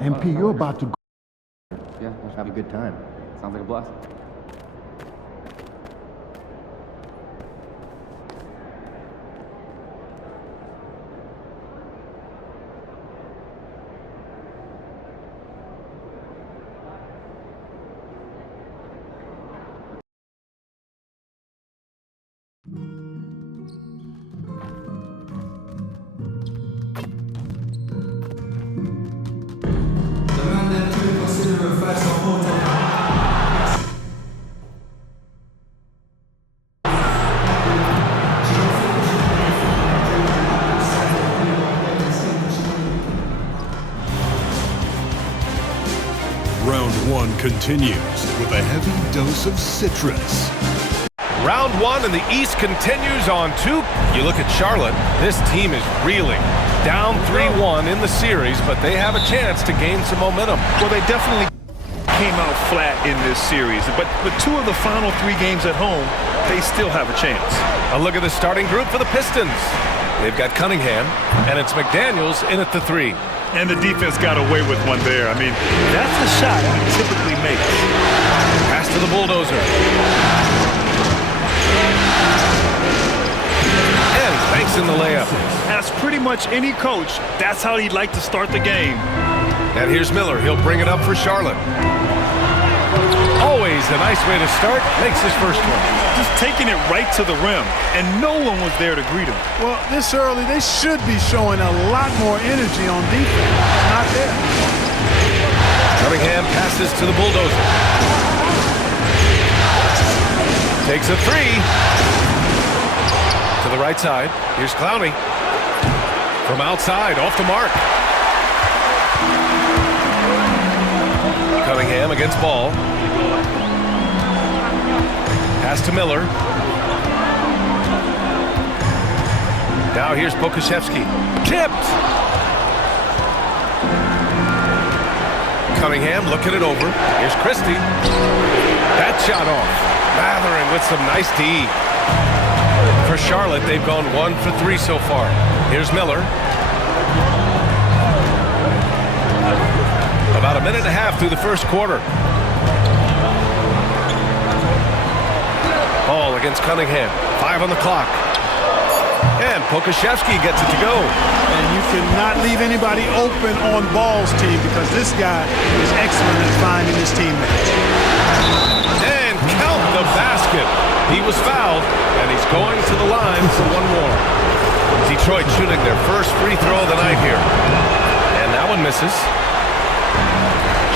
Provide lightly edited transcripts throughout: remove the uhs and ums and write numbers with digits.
MP, you're about to go. Yeah, let's have a good time. Sounds like a blast. Round one continues with a heavy dose of citrus. Round one and the East continues on two. You look at Charlotte, this team is reeling. Down 3-1 in the series, but they have a chance to gain some momentum. Well, they definitely came out flat in this series, but two of the final 3 games at home, they still have a chance. A look at the starting group for the Pistons. They've got Cunningham, and it's McDaniels in at the 3. And the defense got away with one there. I mean, that's a shot he typically makes. Pass to the bulldozer. And banks in the layup. As pretty much any coach, that's how he'd like to start the game. And here's Miller. He'll bring it up for Charlotte. Always a nice way to start. Makes his first one. Just taking it right to the rim, and no one was there to greet him. Well, this early, they should be showing a lot more energy on defense. Not there. Cunningham passes to the bulldozer. Takes a 3. To the right side. Here's Clowney. From outside, off the mark. Cunningham against Ball. Pass to Miller. Now here's Pokuševski. Tipped! Cunningham looking it over. Here's Christie. That shot off. Mathering with some nice D. For Charlotte, they've gone 1 for 3 so far. Here's Miller. About a minute and a half through the first quarter. Ball against Cunningham. 5 on the clock. And Pokuševski gets it to go. And you cannot leave anybody open on Ball's team because this guy is excellent at finding his teammates. And count the basket. He was fouled, and he's going to the line for one more. Detroit shooting their first free throw of the night here. And that one misses.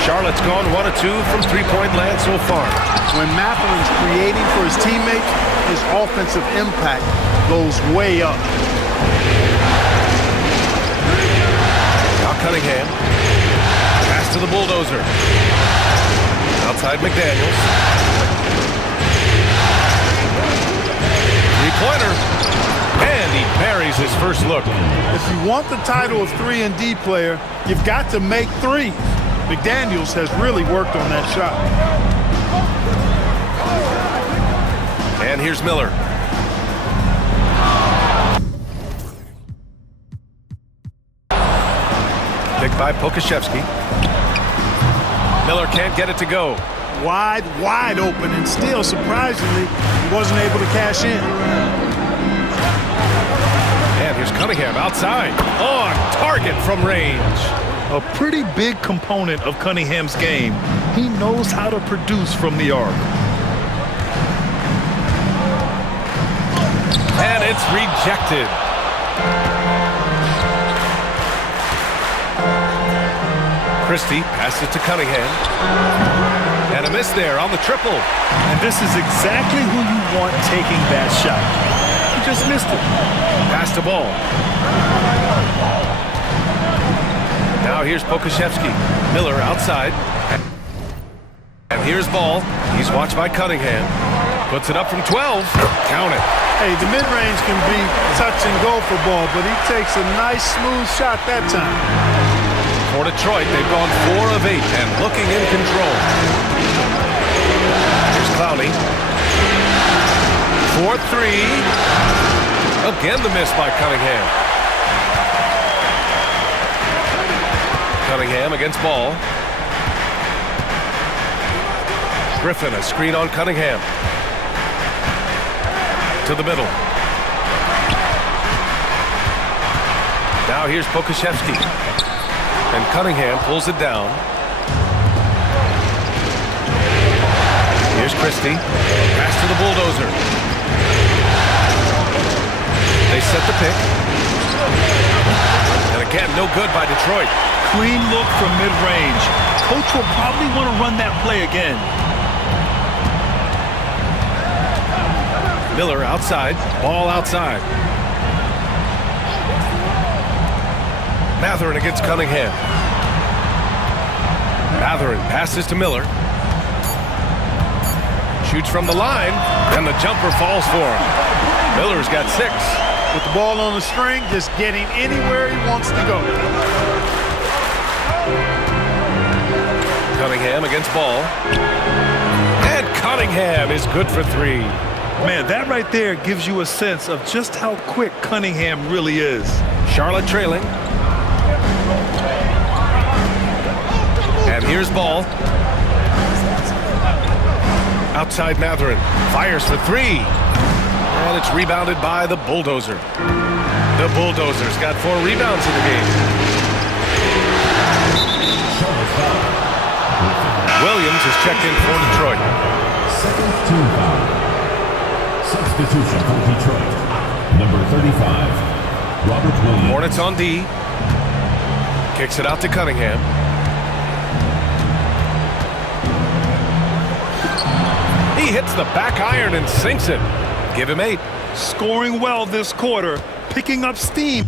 Charlotte's gone 1 of 2 from three-point land so far. When Matherin's creating for his teammates, his offensive impact goes way up. Now Cunningham. Pass to the bulldozer. Outside McDaniels. Three-pointer. And he buries his first look. If you want the title of 3-and-D player, you've got to make threes. McDaniels has really worked on that shot. And here's Miller. Picked by Pokuševski. Miller can't get it to go. Wide open, and still, surprisingly, he wasn't able to cash in. And here's Cunningham outside. On target from range. A pretty big component of Cunningham's game. He knows how to produce from the arc. And it's rejected. Christie passes to Cunningham. And And a miss there on the triple. And this is exactly who you want taking that shot. He just missed it. Pass the ball. Now here's Pokashevsky. Miller outside. And here's Ball. He's watched by Cunningham. Puts it up from 12. Count it. Hey, the mid-range can be touch and go for Ball, but he takes a nice, smooth shot that time. For Detroit, they've gone 4 of 8 and looking in control. Here's Clowney. 4-3. Again the miss by Cunningham. Cunningham against Ball. Griffin, a screen on Cunningham. To the middle. Now here's Pokashevsky. And Cunningham pulls it down. Here's Christie. Pass to the bulldozer. They set the pick. And again, no good by Detroit. Clean look from mid-range. Coach will probably want to run that play again. Miller outside. Ball outside. Mathurin against Cunningham. Mathurin passes to Miller. Shoots from the line, and the jumper falls for him. Miller's got 6. With the ball on the string, just getting anywhere he wants to go. Cunningham against Ball. And Cunningham is good for 3. Man, that right there gives you a sense of just how quick Cunningham really is. Charlotte trailing. And here's Ball. Outside Mathurin. Fires for 3. And it's rebounded by the Bulldozer. The Bulldozer's got 4 rebounds in the game. Williams is checked in for Detroit. Second team foul. Substitution for Detroit. Number 35, Robert Williams. Hornets on D. Kicks it out to Cunningham. He hits the back iron and sinks it. Give him 8. Scoring well this quarter, picking up steam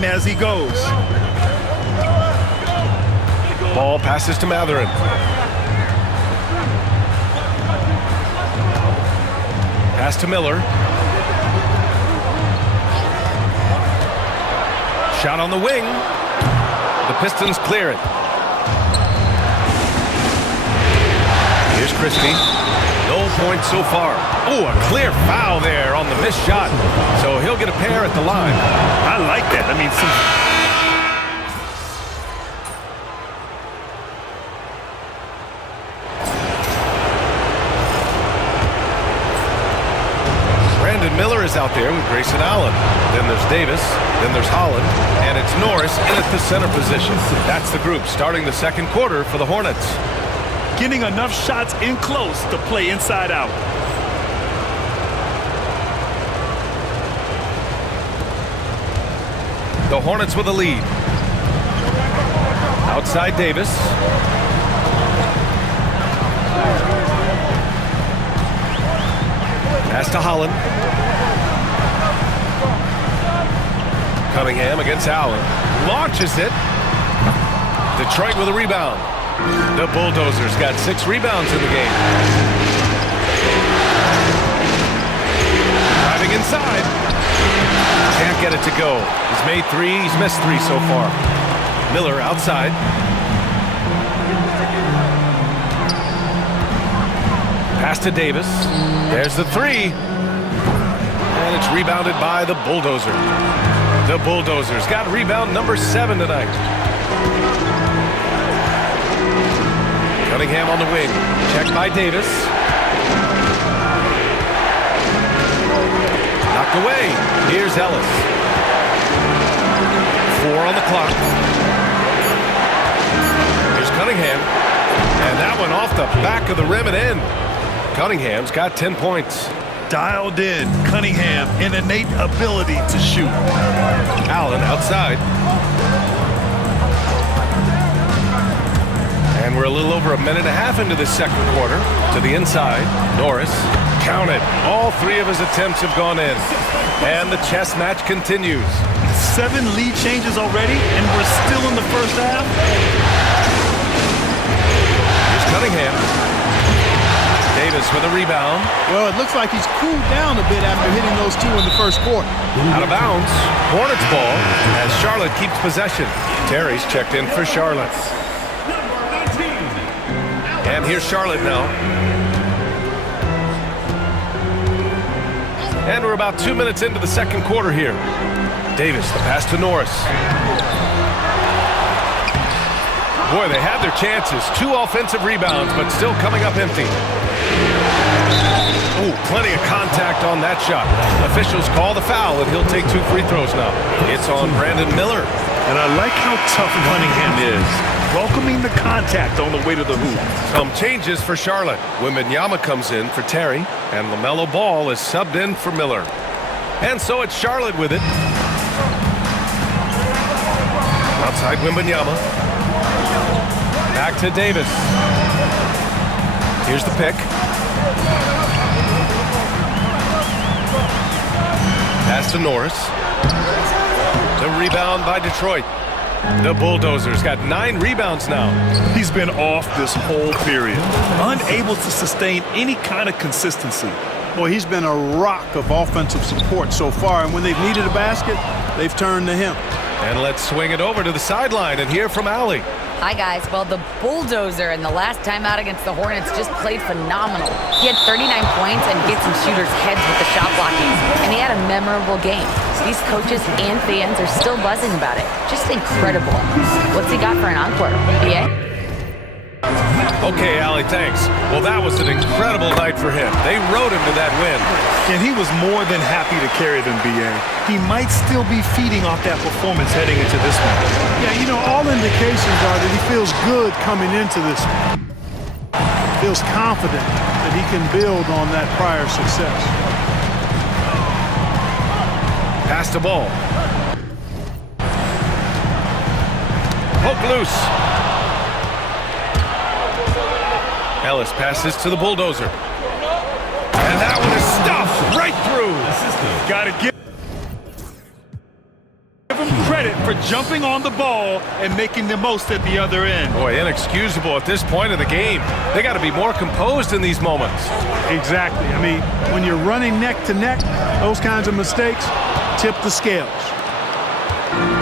as he goes. Ball passes to Mathurin. Pass to Miller. Shot on the wing. The Pistons clear it. Here's Christie. No points so far. Oh, a clear foul there on the missed shot. So he'll get a pair at the line. I like that. I mean, Brandon Miller is out there with Grayson Allen. Then there's Davis. Then there's Holland. And it's Norris in at the center position. That's the group starting the second quarter for the Hornets. getting enough shots in close to play inside out. The Hornets with a lead. Outside Davis. Pass to Holland. Cunningham against Allen. Launches it. Detroit with a rebound. The Bulldozers got 6 rebounds in the game. Driving inside. Can't get it to go. He's made 3. He's missed 3 so far. Miller outside. Pass to Davis. There's the 3. And it's rebounded by the Bulldozer. The Bulldozers got rebound number 7 tonight. Cunningham on the wing. Checked by Davis. Knocked away. Here's Ellis. 4 on the clock. Here's Cunningham. And that one off the back of the rim and in. Cunningham's got 10 points. Dialed in. Cunningham, an innate ability to shoot. Allen outside. And we're a little over a minute and a half into the second quarter. To the inside, Norris. Count it. All three of his attempts have gone in. And the chess match continues. 7 lead changes already, and we're still in the first half. Here's Cunningham. Davis with a rebound. Well, it looks like he's cooled down a bit after hitting those 2 in the first quarter. Out of bounds. Hornets ball as Charlotte keeps possession. Terry's checked in for Charlotte. And here's Charlotte now. And we're about 2 minutes into the second quarter here. Davis, the pass to Norris. Boy, they had their chances. 2 offensive rebounds, but still coming up empty. Ooh, plenty of contact on that shot. Officials call the foul, and he'll take 2 free throws now. It's on Brandon Miller. And I like how tough Cunningham is, welcoming the contact on the way to the hoop. Some changes for Charlotte. Wembanyama comes in for Terry, and LaMelo Ball is subbed in for Miller. And so it's Charlotte with it. Outside Wembanyama. Back to Davis. Here's the pick. Pass to Norris. The rebound by Detroit. The Bulldozers got 9 rebounds now. He's been off this whole period, unable to sustain any kind of consistency. Boy, he's been a rock of offensive support so far, and when they've needed a basket, they've turned to him. And let's swing it over to the sideline and hear from Allie. Hi, guys. Well, the Bulldozer in the last time out against the Hornets just played phenomenal. He had 39 points and hit some shooters' heads with the shot blocking, and he had a memorable game. These coaches and fans are still buzzing about it. Just incredible. What's he got for an encore? BA? Okay, Allie, thanks. Well, that was an incredible night for him. They rode him to that win. And he was more than happy to carry them, BA. He might still be feeding off that performance heading into this one. Yeah, you know, all indications are that he feels good coming into this one. Feels confident that he can build on that prior success. Pass the ball. Poke loose. Ellis passes to the Bulldozer. And that one is stuffed right through. Got to give him credit for jumping on the ball and making the most at the other end. Boy, inexcusable at this point of the game. They got to be more composed in these moments. Exactly. I mean, when you're running neck to neck, those kinds of mistakes tip the scales.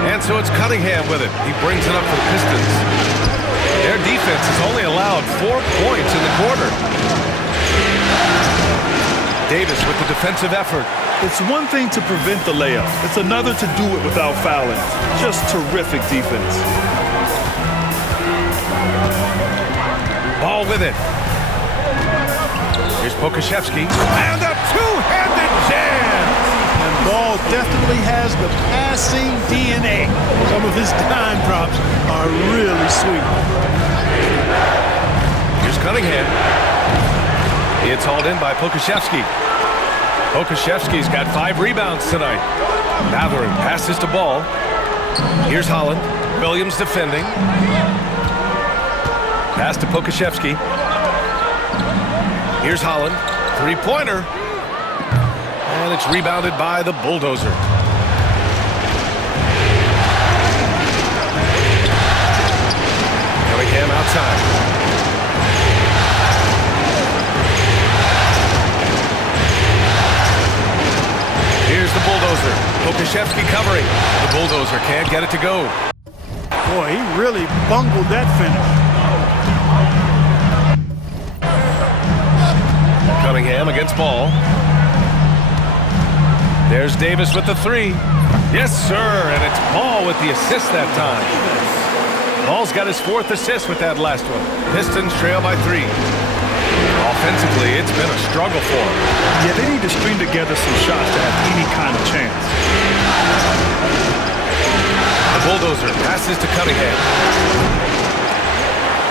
And so it's Cunningham with it. He brings it up for the Pistons. Their defense has only allowed 4 points in the quarter. Davis with the defensive effort. It's one thing to prevent the layup. It's another to do it without fouling. Just terrific defense. Ball with it. Here's Pokashevsky. And a two-handed jam! And Ball definitely has the passing DNA. Some of his dime drops are really sweet. Here's Cunningham. It's hauled in by Pokashevsky. Pokashevsky's got 5 rebounds tonight. Matherin passes to Ball. Here's Holland. Williams defending. Pass to Pokashevsky. Here's Holland. 3-pointer. And it's rebounded by the Bulldozer. Cunningham outside. Here's the Bulldozer. Pokashevsky covering. The Bulldozer can't get it to go. Boy, he really bungled that finish. Cunningham against Ball. There's Davis with the 3. Yes, sir, and it's Ball with the assist that time. Ball's got his 4th assist with that last one. Pistons trail by 3. Offensively, it's been a struggle for them. Yeah, they need to string together some shots to have any kind of chance. The Bulldozer passes to Cunningham.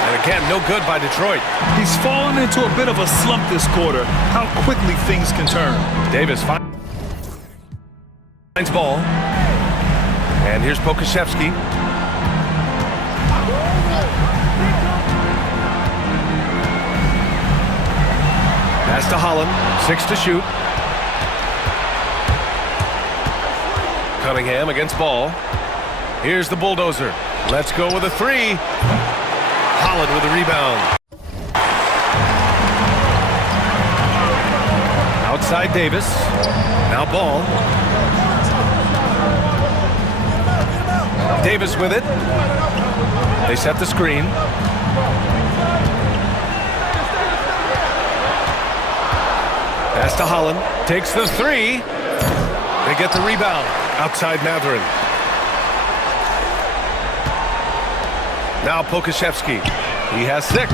And again, no good by Detroit. He's fallen into a bit of a slump this quarter. How quickly things can turn. Davis finds Ball. And here's Pokashevsky. Pass to Holland. 6 to shoot. Cunningham against Ball. Here's the bulldozer. Let's go with a three. Holland with a rebound. Outside Davis. Now Ball. Davis with it. They set the screen. Pass to Holland. Takes the three. They get the rebound. Outside Matherin. Now Pokashevsky. He has 6.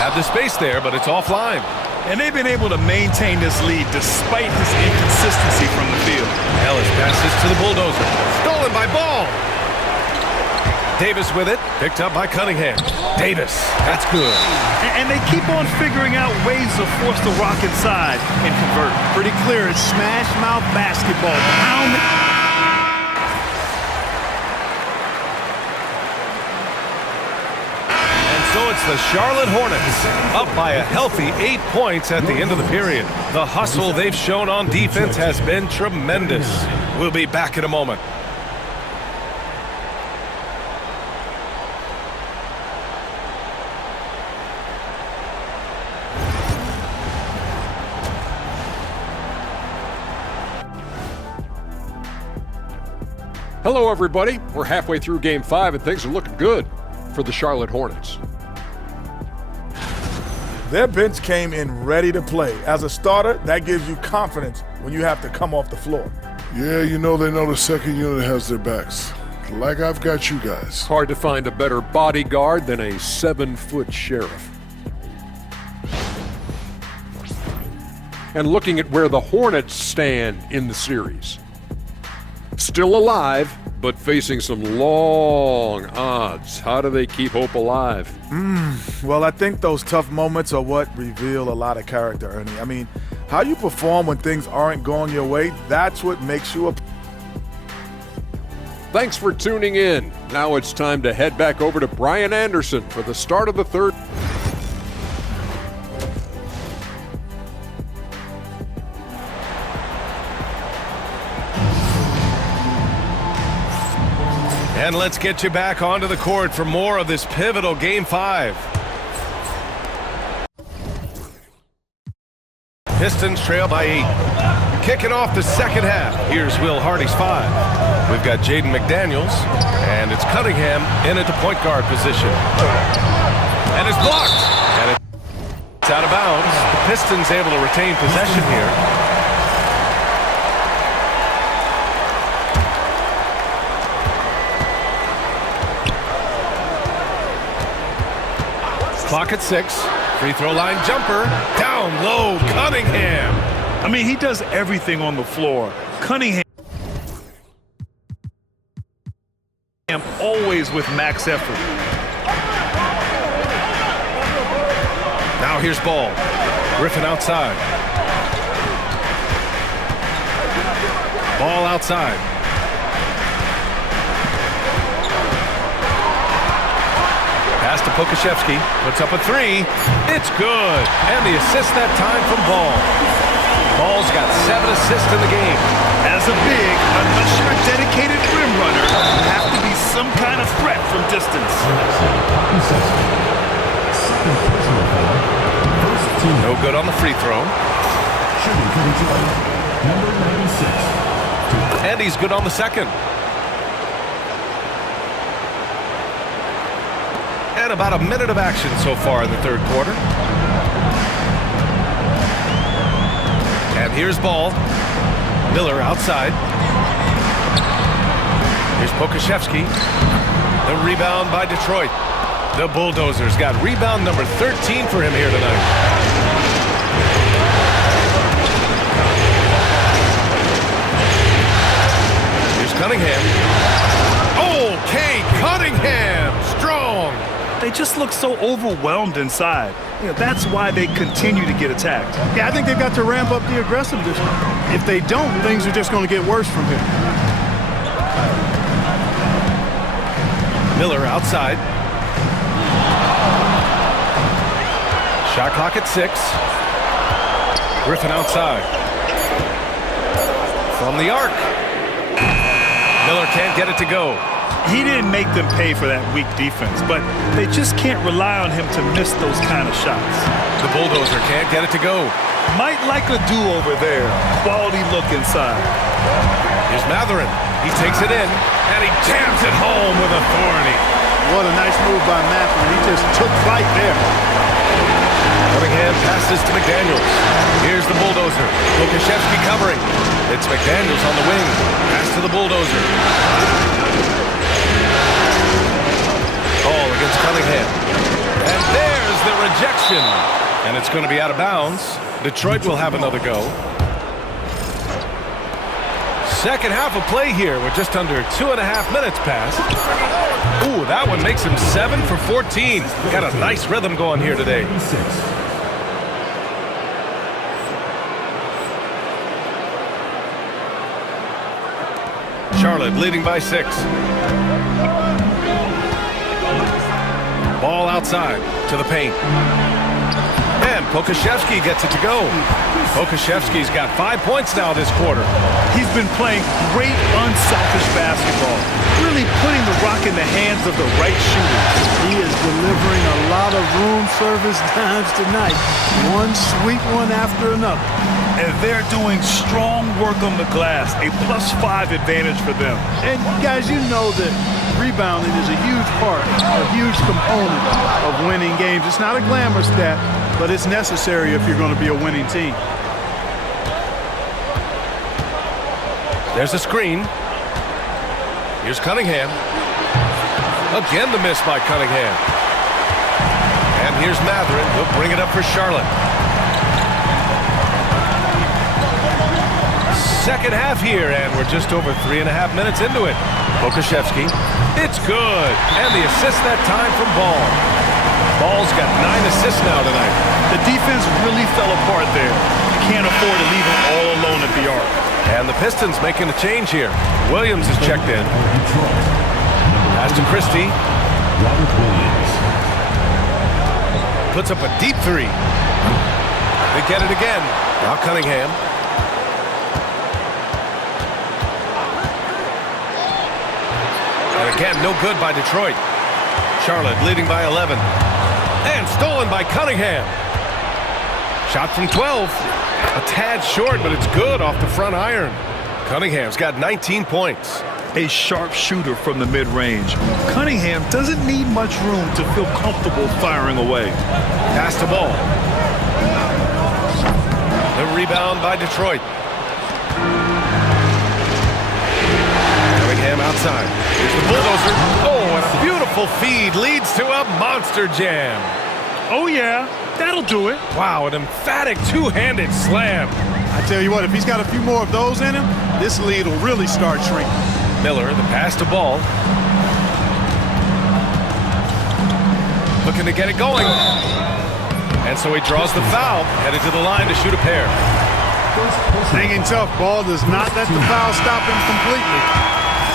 Have the space there, but it's offline. And they've been able to maintain this lead despite his inconsistency from the field. Ellis passes to the bulldozer. Stolen by Ball. Davis with it. Picked up by Cunningham. Davis. That's good. And they keep on figuring out ways to force the rock inside and convert. Pretty clear. It's smash mouth basketball. Pound it. So it's the Charlotte Hornets up by a healthy 8 points at the end of the period. The hustle they've shown on defense has been tremendous. We'll be back in a moment. Hello, everybody. We're halfway through Game 5, and things are looking good for the Charlotte Hornets. Their bench came in ready to play. As a starter, that gives you confidence when you have to come off the floor. Yeah, they know the second unit has their backs. Like I've got you guys. Hard to find a better bodyguard than a 7-foot sheriff. And looking at where the Hornets stand in the series. Still alive, but facing some long odds. How do they keep hope alive? Well, I think those tough moments are what reveal a lot of character, Ernie. I mean, how you perform when things aren't going your way, that's what makes you a... Thanks for tuning in. Now it's time to head back over to Brian Anderson for the start of the third. And let's get you back onto the court for more of this pivotal Game 5. Pistons trail by 8. Kicking off the second half. Here's Will Hardy's 5. We've got Jaden McDaniels, and it's Cunningham in at the point guard position. And it's blocked. And it's out of bounds. The Pistons able to retain possession here. Clock at 6. Free throw line jumper. Down low, Cunningham. I mean, he does everything on the floor. Cunningham always with max effort. Now here's Ball. Griffin outside. Ball outside. Pass to Pokashevsky. Puts up a 3. It's good. And the assist that time from Ball. Ball's got 7 assists in the game. As a big, unless you're a dedicated rim runner, you have to be some kind of threat from distance. No good on the free throw. And he's good on the second. And about a minute of action so far in the third quarter. And here's Ball. Miller outside. Here's Pokashevsky. The rebound by Detroit. The Bulldozers got rebound number 13 for him here tonight. Here's Cunningham. Okay, Cunningham. Strong. They just look so overwhelmed inside. You know, that's why they continue to get attacked. Yeah, I think they've got to ramp up the aggressiveness. If they don't, things are just going to get worse from here. Miller outside. Shot clock at 6. Griffin outside. From the arc. Miller can't get it to go. He didn't make them pay for that weak defense, but they just can't rely on him to miss those kind of shots. The bulldozer can't get it to go. Might like a do-over there. Quality look inside. Here's Matherin. He takes it in, and he jams it home with authority. What a nice move by Matherin. He just took flight there. Cunningham passes to McDaniels. Here's the bulldozer. Lukashevsky covering. It's McDaniels on the wing. Pass to the bulldozer. Ball against Cunningham. And there's the rejection. And it's going to be out of bounds. Detroit will have another go. Second half of play here. We're just under 2.5 minutes past. Ooh, that one makes him 7 for 14. Got a nice rhythm going here today. Charlotte leading by 6. Ball outside to the paint. And Pokashevsky gets it to go. Pokashevsky's got 5 points now this quarter. He's been playing great, unselfish basketball. Really putting the rock in the hands of the right shooters. He is delivering a lot of room service dimes tonight. One sweet one after another. And they're doing strong work on the glass. A +5 advantage for them. And guys, you know that rebounding is a huge part, a huge component of winning games. It's not a glamour stat, but it's necessary if you're going to be a winning team. There's a screen. Here's Cunningham. Again the miss by Cunningham. And here's Matherin. He'll bring it up for Charlotte. Second half here, and we're just over 3.5 minutes into it. Pokashevsky. It's good. And the assist that time from Ball. Ball's got 9 assists now tonight. The defense really fell apart there. You can't afford to leave him all alone at the arc. And the Pistons making a change here. Williams is checked in. Pass to Christie. Robert Williams. Puts up a deep 3. They get it again. Now Cunningham. And again, no good by Detroit. Charlotte leading by 11. And stolen by Cunningham. Shot from 12. A tad short, but it's good off the front iron. Cunningham's got 19 points. A sharp shooter from the mid-range. Cunningham doesn't need much room to feel comfortable firing away. Pass to Ball. The rebound by Detroit. Cunningham outside. Here's the bulldozer. Oh, and a beautiful feed leads to a monster jam. Oh, yeah. That'll do it. Wow, an emphatic two-handed slam. I tell you what, if he's got a few more of those in him, this lead will really start shrinking. Miller, the pass to Ball. Looking to get it going. And so he draws the foul, headed to the line to shoot a pair. Hanging tough. Ball does not let the foul stop him completely.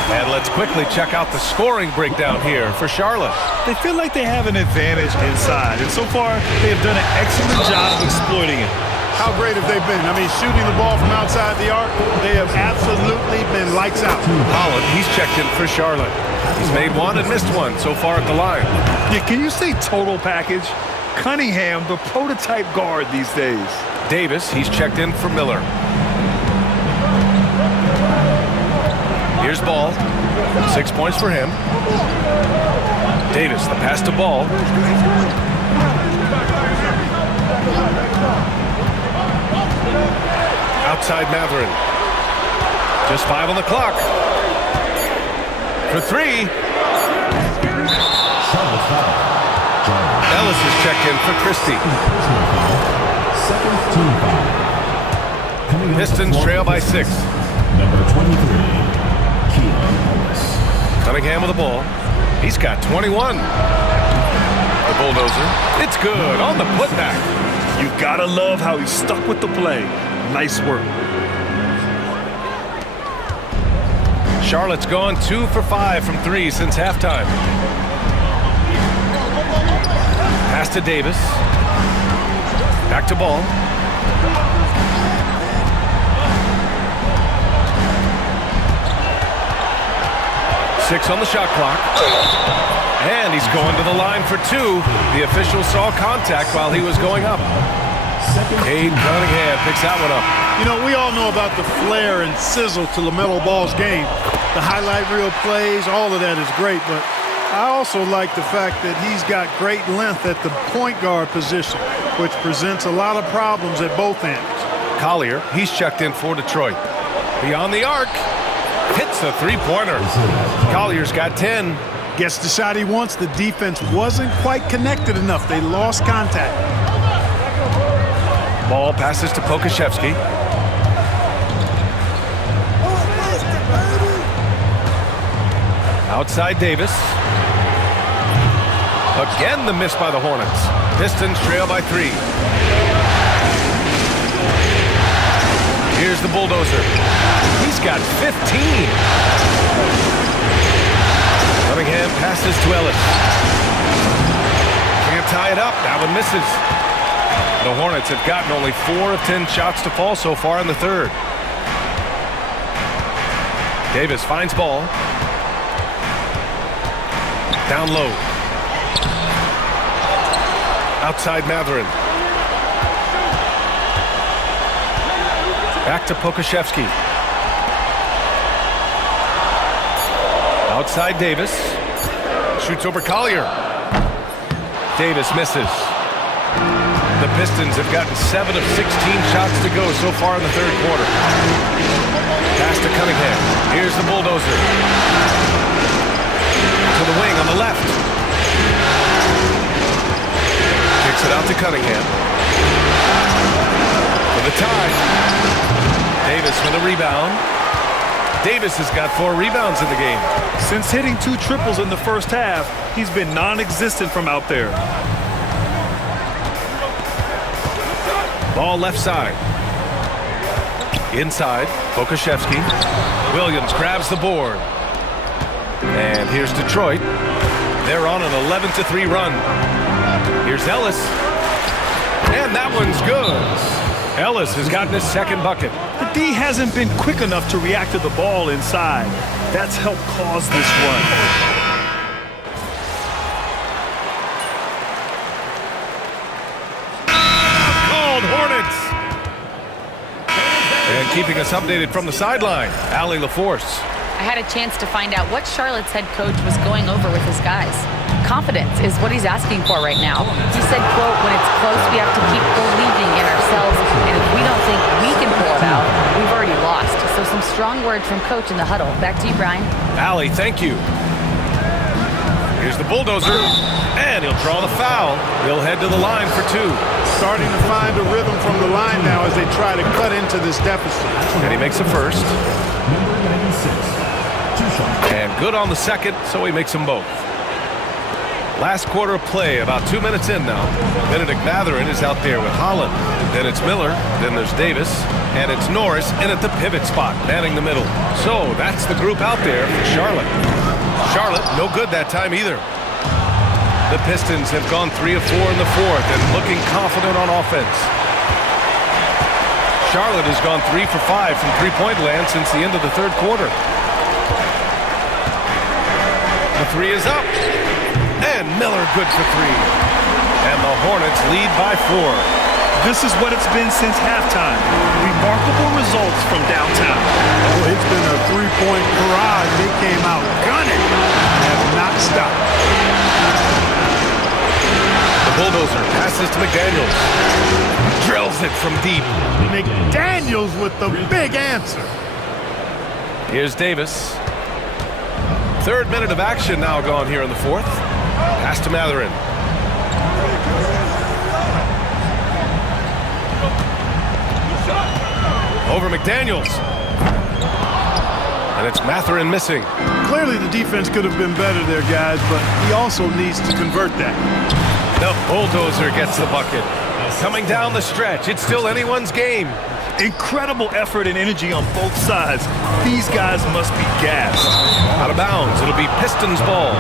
And let's quickly check out the scoring breakdown here for Charlotte. They feel like they have an advantage inside, and so far they have done an excellent job of exploiting it. How great have they been? I mean, shooting the ball from outside the arc, they have absolutely been lights out. Holland, he's checked in for Charlotte. He's made one and missed one so far at the line. Yeah, can you say total package? Cunningham, the prototype guard these days. Davis, he's checked in for Miller. Here's Ball. 6 points for him. Davis, the pass to Ball. Outside Matherin. Just 5 on the clock. For 3. Ellis is checked in for Christie. Pistons trail by 6. Number 23. Cunningham with the ball. He's got 21. The bulldozer. It's good on the putback. You gotta love how he stuck with the play. Nice work. Charlotte's gone 2 for 5 from 3 since halftime. Pass to Davis. Back to Ball. 6 on the shot clock. And he's going to the line for 2. The official saw contact while he was going up. Cade Cunningham picks that one up. You know, we all know about the flair and sizzle to LaMelo Ball's game. The highlight reel plays, all of that is great, but I also like the fact that he's got great length at the point guard position, which presents a lot of problems at both ends. Collier, he's checked in for Detroit. Beyond the arc, hits a three-pointer. Collier's got 10. Gets the shot he wants. The defense wasn't quite connected enough. They lost contact. Ball passes to Pokashevsky. Outside Davis. Again the miss by the Hornets. Pistons trail by 3. Here's the bulldozer. He's got 15. Cunningham passes to Ellis. Can't tie it up. That one misses. The Hornets have gotten only 4 of 10 shots to fall so far in the third. Davis finds ball. Down low. Outside Matherin. Back to Pokashevsky. Outside Davis. Shoots over Collier. Davis misses. The Pistons have gotten 7 of 16 shots to go so far in the third quarter. Pass to Cunningham. Here's the bulldozer. To the wing on the left. Kicks it out to Cunningham. For the tie. Davis with a rebound. Davis has got 4 rebounds in the game. Since hitting 2 triples in the first half, he's been non-existent from out there. Ball left side. Inside, Pokashevsky. Williams grabs the board. And here's Detroit. They're on an 11-3 run. Here's Ellis. And that one's good. Ellis has gotten his second bucket. The D hasn't been quick enough to react to the ball inside. That's helped cause this run. Hornets. And keeping us updated from the sideline, Allie LaForce. I had a chance to find out what Charlotte's head coach was going over with his guys. Confidence is what he's asking for right now. He said, quote, when it's close, we have to keep believing in ourselves, and if we don't think we can pull it out, we've already lost. So some strong words from coach in the huddle. Back to you, Brian. Allie, thank you. Here's the bulldozer, and he'll draw the foul. He'll head to the line for 2. Starting to find a rhythm from the line now as they try to cut into this deficit. And he makes the first. Number 96. 2 shots. And good on the second, so he makes them both. Last quarter of play, about 2 minutes in now. Benedict Matherin is out there with Holland. Then it's Miller, then there's Davis, and it's Norris in at the pivot spot, manning the middle. So that's the group out there for Charlotte. Charlotte, no good that time either. The Pistons have gone 3 of 4 in the fourth and looking confident on offense. Charlotte has gone 3 for 5 from three-point land since the end of the third quarter. The 3 is up. And Miller good for 3. And the Hornets lead by 4. This is what it's been since halftime. Remarkable results from downtown. Oh, it's been a three-point barrage. They came out gunning and have not stopped. The bulldozer passes to McDaniels. Drills it from deep. McDaniels with the big answer. Here's Davis. Third minute of action now gone here in the fourth. Pass to Matherin. Over McDaniels. And it's Matherin missing. Clearly the defense could have been better there, guys, but he also needs to convert that. The bulldozer gets the bucket. Coming down the stretch, it's still anyone's game. Incredible effort and energy on both sides. These guys must be gassed. Out of bounds, it'll be Pistons ball.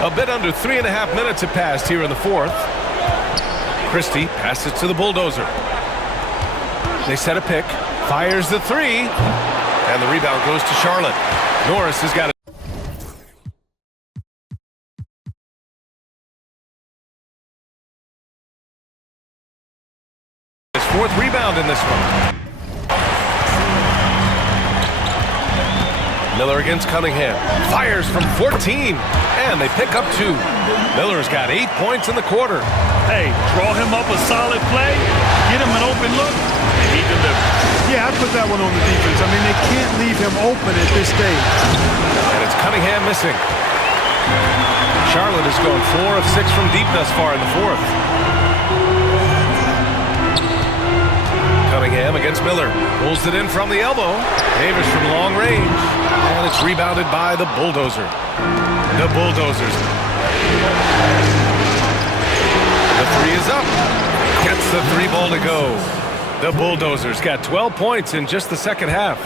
A bit under 3.5 minutes have passed here in the fourth. Christie passes to the bulldozer. They set a pick. Fires the three. And the rebound goes to Charlotte. Norris has got it. His fourth rebound in this one. Miller against Cunningham. Fires from 14. And they pick up 2. Miller's got 8 points in the quarter. Hey, draw him up a solid play, get him an open look, and he delivers. Yeah, I put that one on the defense. I mean, they can't leave him open at this stage. And it's Cunningham missing. Charlotte has gone 4 of 6 from deep thus far in the fourth. Cunningham against Miller. Pulls it in from the elbow. Davis from long range. And it's rebounded by the Bulldozer. The Bulldozers. The three is up. Gets the 3-ball to go. The Bulldozers got 12 points in just the second half.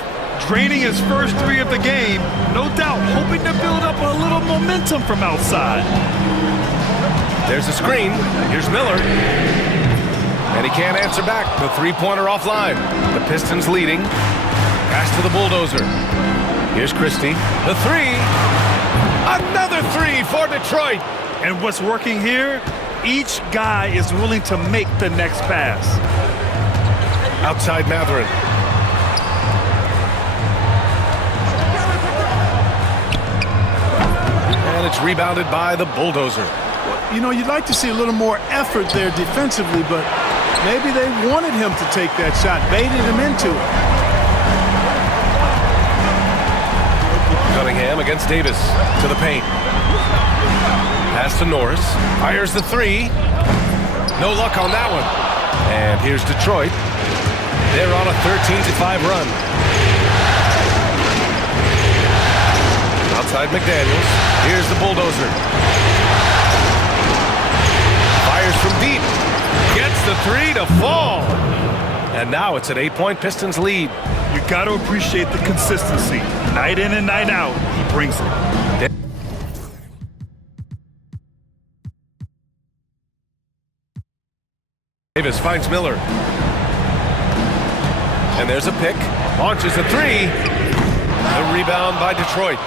Draining his first 3 of the game, no doubt hoping to build up a little momentum from outside. There's a screen. Here's Miller. And he can't answer back. The 3-pointer offline. The Pistons leading. Pass to the Bulldozer. Here's Christie. The 3. Another 3 for Detroit. And what's working here? Each guy is willing to make the next pass. Outside Matherin. And it's rebounded by the Bulldozer. You know, you'd like to see a little more effort there defensively, but maybe they wanted him to take that shot, baited him into it. Cunningham against Davis to the paint. Pass to Norris. Fires the 3. No luck on that one. And here's Detroit. They're on a 13-5 run. Outside McDaniels. Here's the Bulldozer. Fires from deep. Gets the 3 to fall. And now it's an 8-point Pistons lead. You got to appreciate the consistency. Night in and night out, he brings it. Davis finds Miller. And there's a pick. Launches a 3. The rebound by Detroit.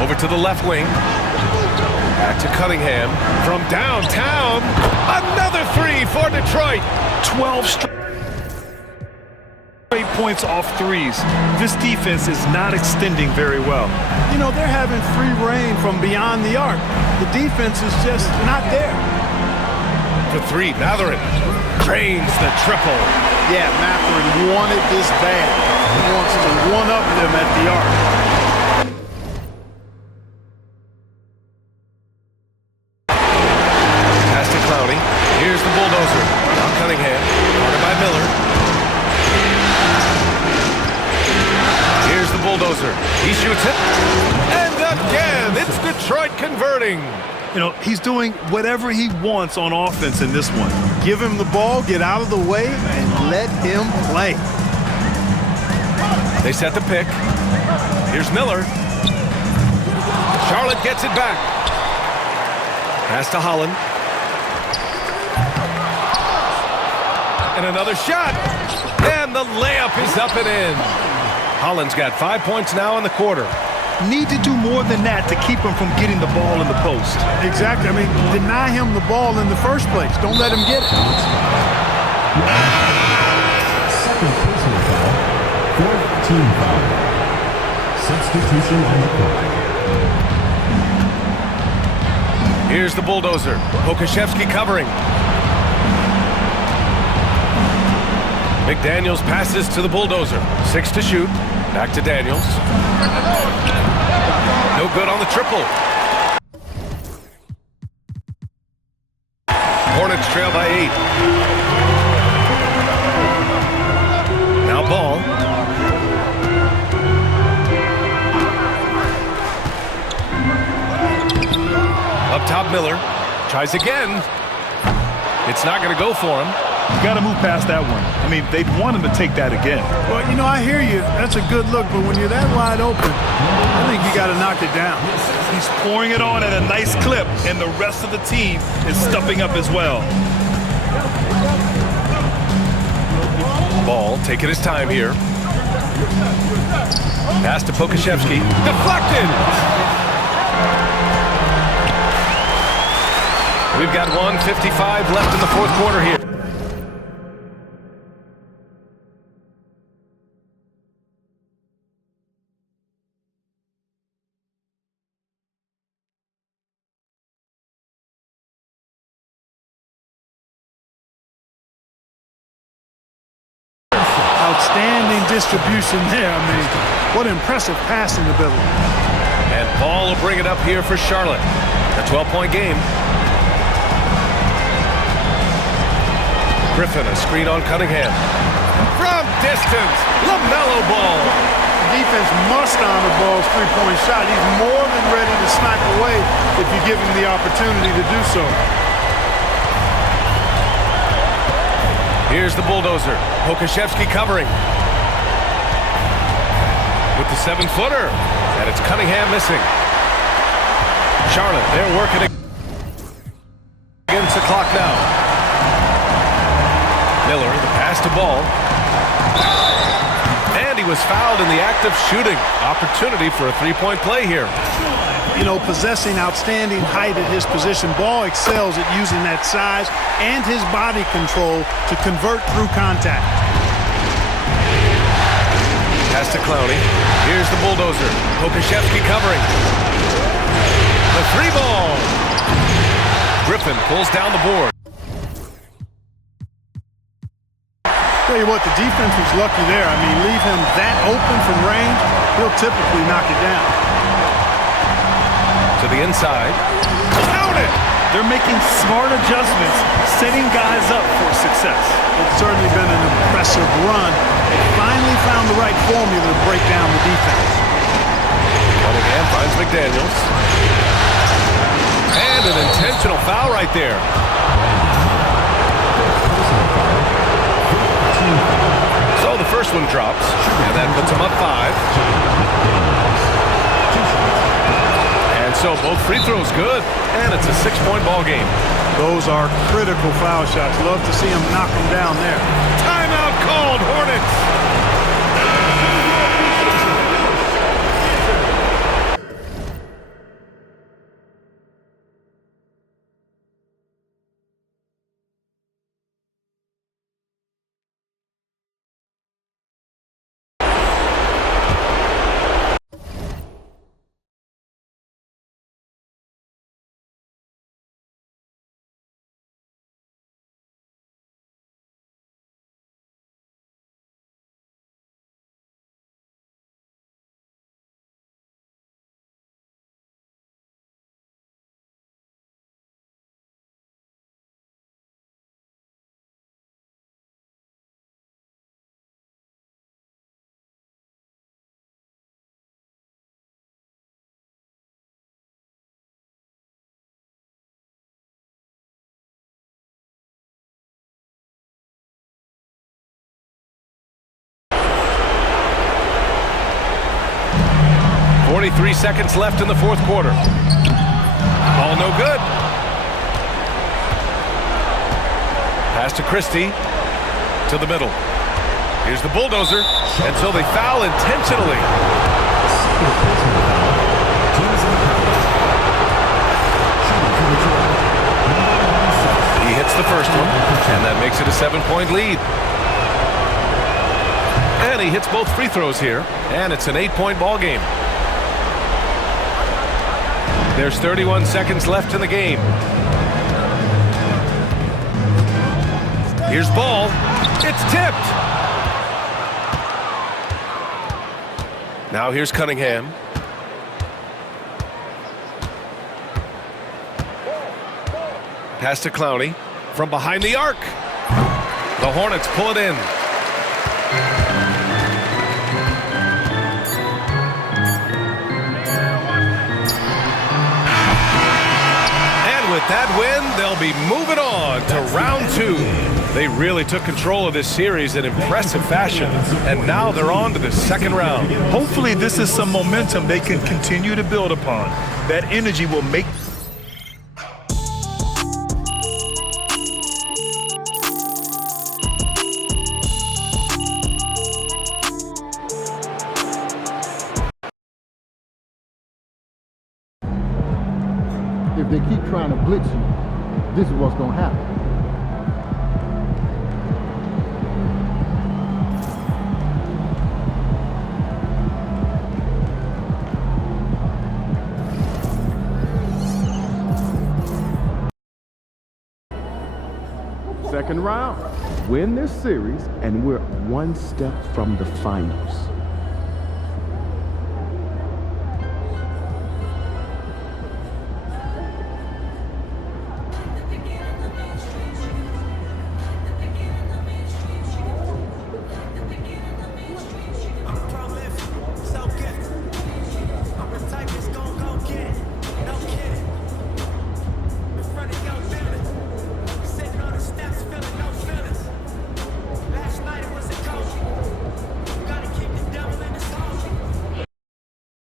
Over to the left wing. Back to Cunningham. From downtown. Another 3 for Detroit. 12 straight points off threes. This defense is not extending very well. You know, they're having free reign from beyond the arc. The defense is just not there. For 3, Matherin drains the triple. Yeah, Matherin wanted this bad. He wants to one-up them at the arc. Pass to Clowney. Here's the Bulldozer. Now Cunningham. Guarded by Miller. Here's the Bulldozer. He shoots it. And again, it's Detroit converting. You know, he's doing whatever he wants on offense in this one. Give him the ball, get out of the way, and let him play. They set the pick. Here's Miller. Charlotte gets it back. Pass to Holland. And another shot. And the layup is up and in. Holland's got 5 points now in the quarter. Need to do more than that to keep him from getting the ball in the post. Exactly. I mean, deny him the ball in the first place. Don't let him get it. Second personal foul. Fourth team foul. Substitution on the court. Here's the Bulldozer. Pokashevsky covering. McDaniels passes to the Bulldozer. 6 to shoot. Back to Daniels. No good on the triple. Hornets trail by 8. Now Ball. Up top Miller. Tries again. It's not going to go for him. You got to move past that one. I mean, they'd want him to take that again. Well, you know, I hear you. That's a good look, but when you're that wide open, I think you got to knock it down. He's pouring it on at a nice clip, and the rest of the team is stepping up as well. Ball taking his time here. Pass to Pokashevsky. Deflected! We've got 1:55 left in the fourth quarter here. Outstanding distribution there. I mean, what impressive passing ability. And Ball will bring it up here for Charlotte. A 12-point game. Griffin, a screen on Cunningham. From distance, LaMelo Ball. Defense must honor Ball's three-point shot. He's more than ready to snipe away if you give him the opportunity to do so. Here's the bulldozer. Pokashevsky covering. With the 7-footer. And it's Cunningham missing. Charlotte, they're working against the clock now. Miller, the pass to Ball. And he was fouled in the act of shooting. Opportunity for a three-point play here. You know, possessing outstanding height at his position, Ball excels at using that size and his body control to convert through contact. Pass to Clowney. Here's the bulldozer. Pokashevsky covering. The three ball. Griffin pulls down the board. Tell you what, the defense was lucky there. I mean, leave him that open from range, he'll typically knock it down. To the inside. Count it! They're making smart adjustments, setting guys up for success. It's certainly been an impressive run. They finally found the right formula to break down the defense. Cunningham finds McDaniels. And an intentional foul right there. So the first one drops, and that puts him up 5. And so both free throws good, and it's a 6-point ball game. Those are critical foul shots. Love to see him knock them down there. Timeout called, Hornets. 43 seconds left in the fourth quarter. Ball no good. Pass to Christie. To the middle. Here's the bulldozer. And so they foul intentionally. He hits the first one. And that makes it a 7-point lead. And he hits both free throws here. And it's an 8-point ball game. There's 31 seconds left in the game. Here's Ball. It's tipped. Now here's Cunningham. Pass to Clowney. From behind the arc. The Hornets pull it in. With that win, they'll be moving on to round 2. They really took control of this series in impressive fashion, and now they're on to the second round. Hopefully this is some momentum they can continue to build upon. That energy will make if they keep trying to blitz you, this is what's going to happen. Second round. Win this series, and we're one step from the finals.